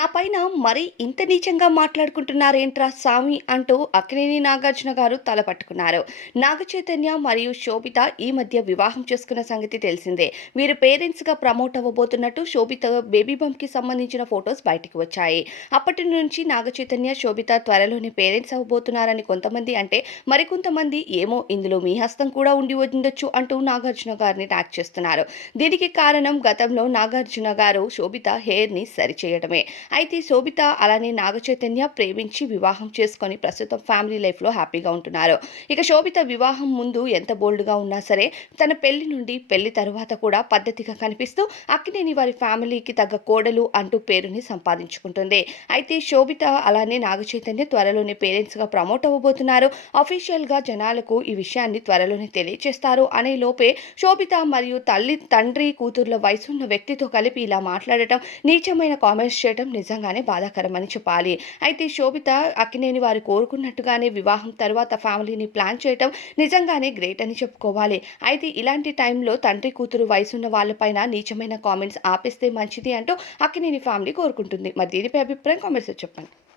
నా పైన మరీ ఇంత నీచంగా మాట్లాడుకుంటున్నారేంట్రా స్వామి అంటూ అక్కినేని నాగార్జున గారు తల పట్టుకున్నారు. నాగచైతన్య మరియు శోభిత ఈ మధ్య వివాహం చేసుకున్న సంగతి తెలిసిందే. వీరు పేరెంట్స్గా ప్రమోట్ అవ్వబోతున్నట్టు శోభిత బేబీ బంప్కి సంబంధించిన ఫొటోస్ బయటకు వచ్చాయి. అప్పటి నుంచి నాగచైతన్య శోభిత త్వరలోనే పేరెంట్స్ అవ్వబోతున్నారని కొంతమంది అంటే మరికొంతమంది ఏమో ఇందులో మీ హస్తం కూడా ఉండి ఉండొచ్చు అంటూ నాగార్జున గారిని ట్యాగ్ చేస్తున్నారు. దీనికి కారణం గతంలో నాగార్జున గారు శోభిత హెయిర్ని సరిచేయడమే. అయితే శోభిత అలానే నాగచైతన్య ప్రేమించి వివాహం చేసుకొని ప్రస్తుతం ఫ్యామిలీ లైఫ్లో హ్యాపీగా ఉంటున్నారు. ఇక శోభిత వివాహం ముందు ఎంత బోల్డ్గా ఉన్నా సరే తన పెళ్ళి నుండి పెళ్ళి తర్వాత కూడా పద్ధతిగా కనిపిస్తూ అక్కినేని వారి ఫ్యామిలీకి తగ్గ కోడలు అంటూ పేరుని సంపాదించుకుంటుంది. అయితే శోభిత అలానే నాగచైతన్య త్వరలోనే పేరెంట్స్గా ప్రమోట్ అవ్వబోతున్నారు. అఫీషియల్గా జనాలకు ఈ విషయాన్ని త్వరలోనే తెలియజేస్తారు అనే లోపే శోభిత మరియు తల్లి తండ్రి కూతుర్ల వయసున్న వ్యక్తితో కలిపి ఇలా మాట్లాడటం నీచమైన కామెంట్స్ చేయడం నిజంగానే బాధాకరమని చెప్పాలి. అయితే శోభిత అక్కినేని వారు కోరుకున్నట్టుగానే వివాహం తర్వాత ఫ్యామిలీని ప్లాన్ చేయటం నిజంగానే గ్రేట్ అని చెప్పుకోవాలి. అయితే ఇలాంటి టైంలో తండ్రి కూతురు వయసున్న వాళ్ళపైన నీచమైన కామెంట్స్ ఆపేస్తే మంచిది అంటూ అక్కినేని ఫ్యామిలీ కోరుకుంటుంది. మరి దీనిపై అభిప్రాయం కామెంట్స్ చెప్పండి.